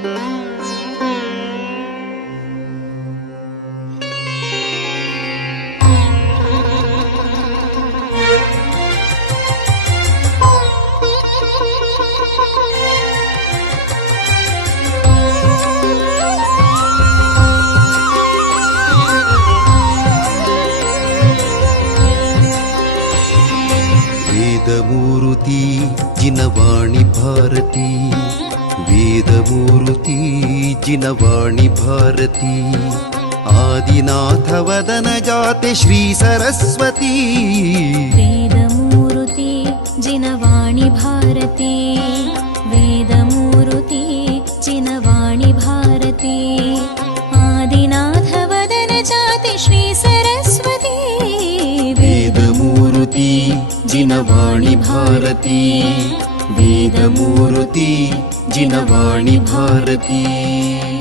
ವೇದಮೂರುತಿ Jinvani Bharati, ವೇದಮೂರುತಿ Jinvani Bharati, Adinatha ವದನ ಜಾತೆ Shri Saraswati. ವೇದಮೂರುತಿ Jinvani Bharati, ವೇದಮೂರುತಿ Jinvani Bharati, Adinatha ವದನ ಜಾತೆ Shri Saraswati. ವೇದಮೂರುತಿ Jinvani Bharati, ವೇದಮೂರುತಿ Jinvani Bharati.